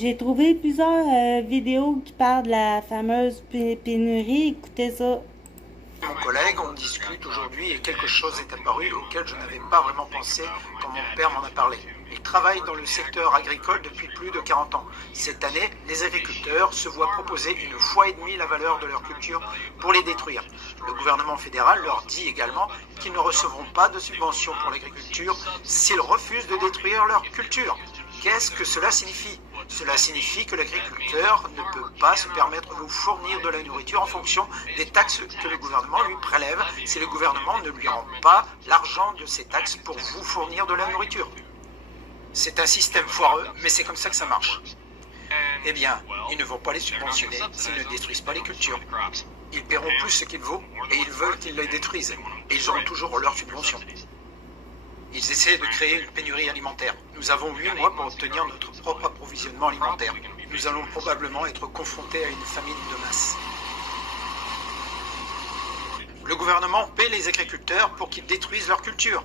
J'ai trouvé plusieurs vidéos qui parlent de la fameuse pénurie. Écoutez ça. Mon collègue, on discute aujourd'hui et quelque chose est apparu auquel je n'avais pas vraiment pensé quand mon père m'en a parlé. Il travaille dans le secteur agricole depuis plus de 40 ans. Cette année, les agriculteurs se voient proposer 1,5 fois la valeur de leur culture pour les détruire. Le gouvernement fédéral leur dit également qu'ils ne recevront pas de subventions pour l'agriculture s'ils refusent de détruire leur culture. Qu'est-ce que cela signifie? Cela signifie que l'agriculteur ne peut pas se permettre de vous fournir de la nourriture en fonction des taxes que le gouvernement lui prélève si le gouvernement ne lui rend pas l'argent de ces taxes pour vous fournir de la nourriture. C'est un système foireux, mais c'est comme ça que ça marche. Eh bien, ils ne vont pas les subventionner s'ils ne détruisent pas les cultures. Ils paieront plus ce qu'il vaut et ils veulent qu'ils les détruisent. Et ils auront toujours leur subvention. Ils essaient de créer une pénurie alimentaire. Nous avons 8 mois pour obtenir notre propre approvisionnement alimentaire. Nous allons probablement être confrontés à une famine de masse. Le gouvernement paie les agriculteurs pour qu'ils détruisent leur culture.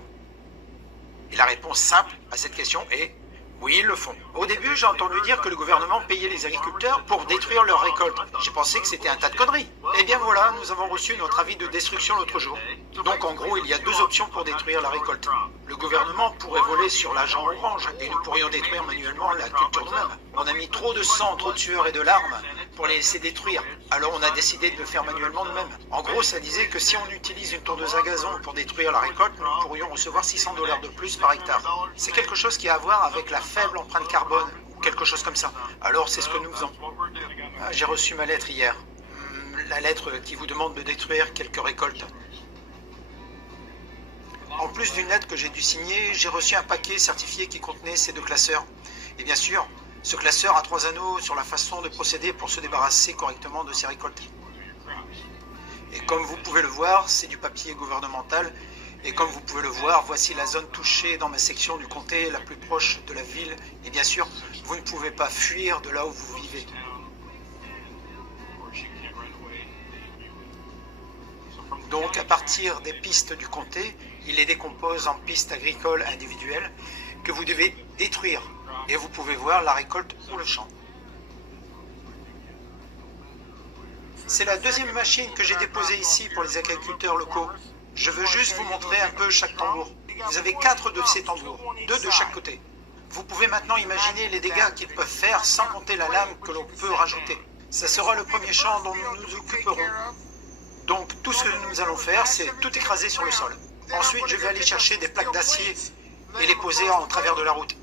Et la réponse simple à cette question est oui, ils le font. Au début, j'ai entendu dire que le gouvernement payait les agriculteurs pour détruire leurs récoltes. J'ai pensé que c'était un tas de conneries. Eh bien voilà, nous avons reçu notre avis de destruction l'autre jour. Donc en gros, il y a 2 options pour détruire la récolte. Le gouvernement pourrait voler sur l'agent orange et nous pourrions détruire manuellement la culture nous-mêmes. On a mis trop de sang, trop de sueur et de larmes pour les laisser détruire. Alors on a décidé de le faire manuellement nous-mêmes. En gros, ça disait que si on utilise une tondeuse à gazon pour détruire la récolte, nous pourrions recevoir 600 $ de plus par hectare. C'est quelque chose qui a à voir avec la faible empreinte carbone, ou quelque chose comme ça. Alors c'est ce que nous faisons. J'ai reçu ma lettre hier. La lettre qui vous demande de détruire quelques récoltes. En plus d'une lettre que j'ai dû signer, j'ai reçu un paquet certifié qui contenait ces 2 classeurs. Et bien sûr, ce classeur a 3 anneaux sur la façon de procéder pour se débarrasser correctement de ces récoltes. Et comme vous pouvez le voir, c'est du papier gouvernemental. Et comme vous pouvez le voir, voici la zone touchée dans ma section du comté la plus proche de la ville. Et bien sûr, vous ne pouvez pas fuir de là où vous vivez. Donc à partir des pistes du comté, il les décompose en pistes agricoles individuelles que vous devez détruire. Et vous pouvez voir la récolte ou le champ. C'est la 2e machine que j'ai déposée ici pour les agriculteurs locaux. Je veux juste vous montrer un peu chaque tambour. Vous avez 4 de ces tambours, 2 de chaque côté. Vous pouvez maintenant imaginer les dégâts qu'ils peuvent faire sans compter la lame que l'on peut rajouter. Ça sera le premier champ dont nous nous occuperons. Donc tout ce que nous allons faire, c'est tout écraser sur le sol. Ensuite, je vais aller chercher des plaques d'acier et les poser en travers de la route.